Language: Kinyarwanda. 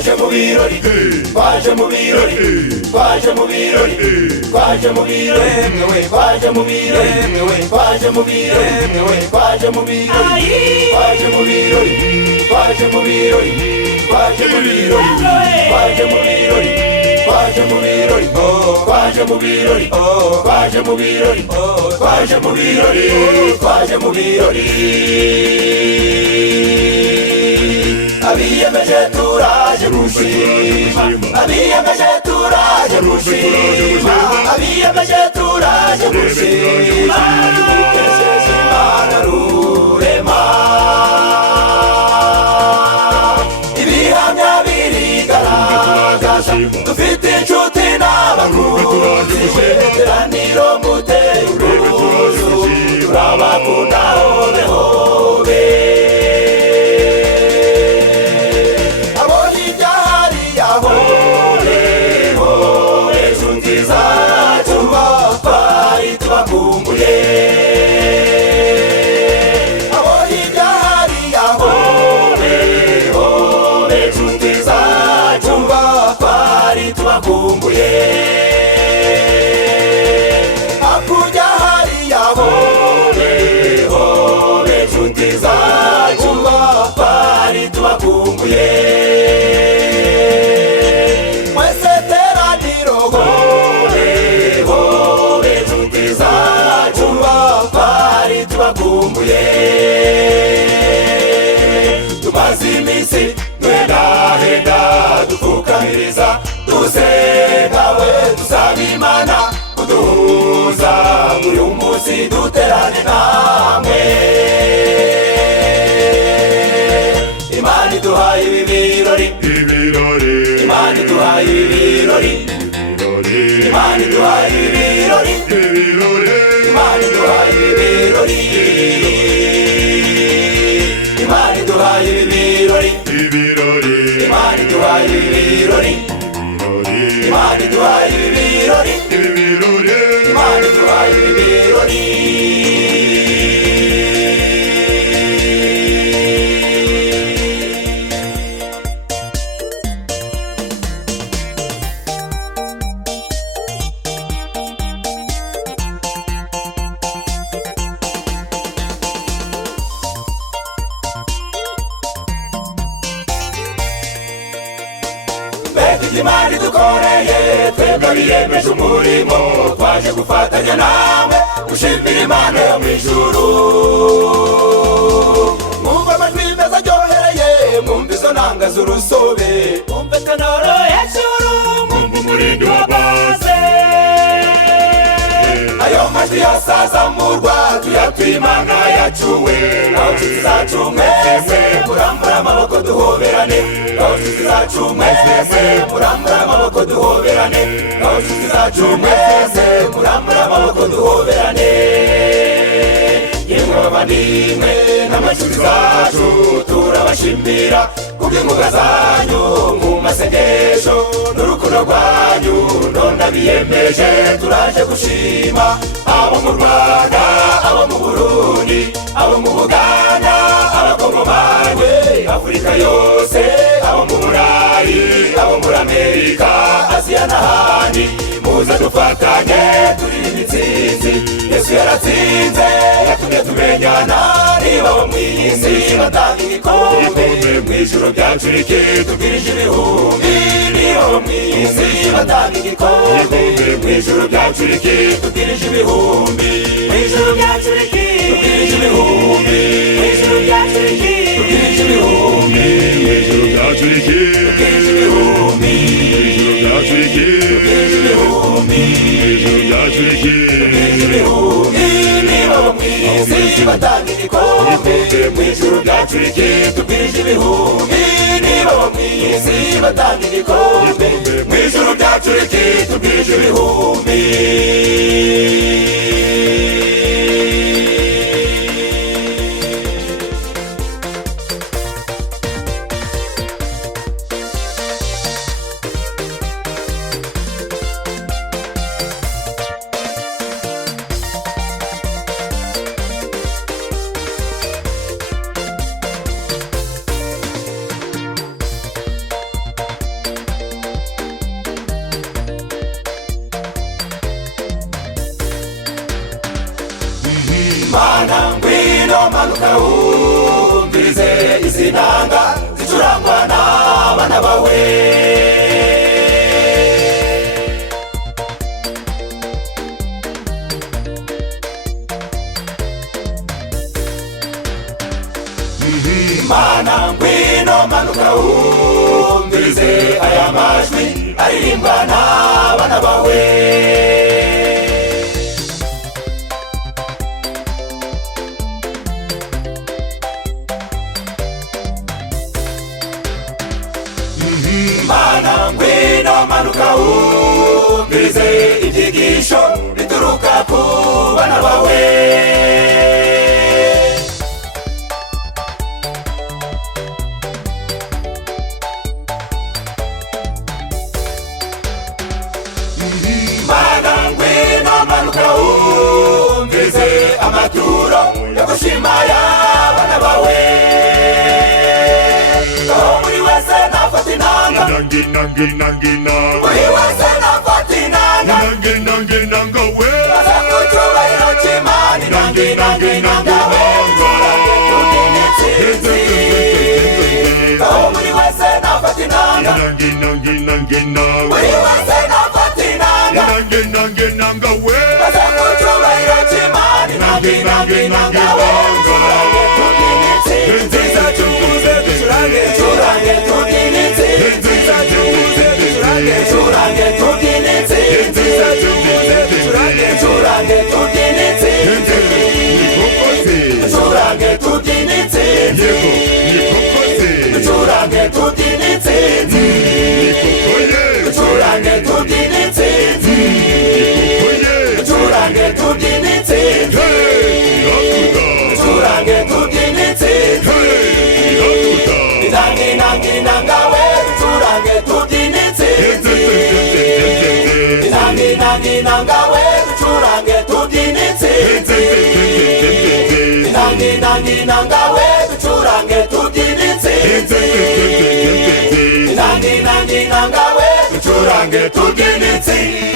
twaje mu birori, twaje mu birori, twaje mu birori, twaje mu birori, twaje mu birori, twaje mu birori, twaje mu birori, twaje mu birori, twaje mu birori, twaje mu birori, twaje mu birori, twaje mu birori, twaje mu birori, twaje mu birori, twaje mu birori, twaje mu birori. Abiyemeje turaje gushima, abiyemeje turaje gushima, abiyemeje turaje gushima, dukesheje Imana rurema. Ibihamya birigaragaza dufite inshuti n'abakunzi, iteraniro muteye ubwuzu, turabakunda hobe hobe. Hakuja hariya hobe hobe nshuti zacu, twari tubakumbuye. Mwese teraniro hobe hobe nshuti zacu, twari tubakumbuye. Tumaze iminsi twendahenda dupfukamiriza, dusengawe dusaba Imana kuduhuza, uyu munsi duterane namwe. Imana iduhaye ibi birori, Imana iduhaye ibi birori, Imana iduhaye ibi birori, Imana iduhaye ibi birori, Imana iduhaye ibi birori, Imana iduhaye ibi birori, Imana iduhaye ibi birori, Imana iduhaye ibi birori. Imana idukoreye, twebwe biyemeje umurimo, twaje gufatanya namwe gushimira Imana yo mw'ijuru. Mwumva amajwi meza aryohereye, mwumva izo nanga z'urusobe, mwumva kanoro hejuru, mwumva umurindi wa base. Ayo majwi yose azamurwa tuyatuye Imana yacuwe. Naho nshuti zacu mwese murambure amaboko duhoberane, naho nshuti zacu mwese murambure amaboko duhoberane, naho nshuti zacu mwese murambure amaboko duhoberane. Yemwe bavandimwe n'amashuti zacu, turabashimira kubw'inkunga zanyu mu masengesho n'urukundo rwanyu, none abiyemeje turaje gushima. Abo mu Rwanda, abo mu Burundi, abo mu Buganda, abakongomani, Afurika yose, abo mu Burayi, abo muri Amerika, Aziya n'ahandi, muze dufatanye turirimbe intsinzi. Yesu yaratsinze, yatumye tumenyana, niba abo mw'iyi si batanga igikombe, mw'ijuru ryacu rike tubwirije ibihumbi. Niba abo mw'iyi si batanga igikombe, mw'ijuru ryacu rike tubwirije ibihumbi. Mw'ijuru ryacu rike tubwirije ibihumbi, mw'ijuru ryacu rike tubwirije ibihumbi, mw'ijuru ryacu rike tubwirije ibihumbi, mw'ijuru ryacu rike tubwirije ibihumbi, mw'ijuru ryacu rike tubwirije ibihumbi. Niba abo mw'iyi si batanga igikombe, mw'ijuru ryacu rike tubwirije ibihumbi. Niba abo mw'iyi si batanga igikombe, mw'ijuru ryacu rike tubwirije ibihumbi. Mana ngwino manuka wumvirize izi nanga zicurangwa n'abana bawe. Mana ngwino manuka wumvirize aya majwi aririmbwa n'abana bawe. Mana ngwino manuka wumvirize ibyigisho bituruka ku bana bawe. Mana ngwino manuka wumvirize amaturo yo gushima y'abana bawe. Buri wese nafata inanga, buri wese nafata inanga, baza ku cyubahiro cy'Imana. Inanga we tubyine intsinzi. Buri wese nafata inanga, buri wese nafata inanga, baza ku cyubahiro cy'Imana. Inanga we tubyine intsinzi. Tuze ducurange, turange tubyine intsinzi. Tuze ducurange, turange tubyine intsinzi. Tuze ducurange, turange tubyine intsinzi. Turange tubyine intsinzi. Turange tubyine intsinzi. Turange tubyine intsinzi. Turange tubyine intsinzi. Turange tubyine intsinzi. Inanga we turange tubyine intsinzi. Inanga we turange tubyine intsinzi. Inanga we turange tubyine intsinzi. Inanga we turange tubyine intsinzi.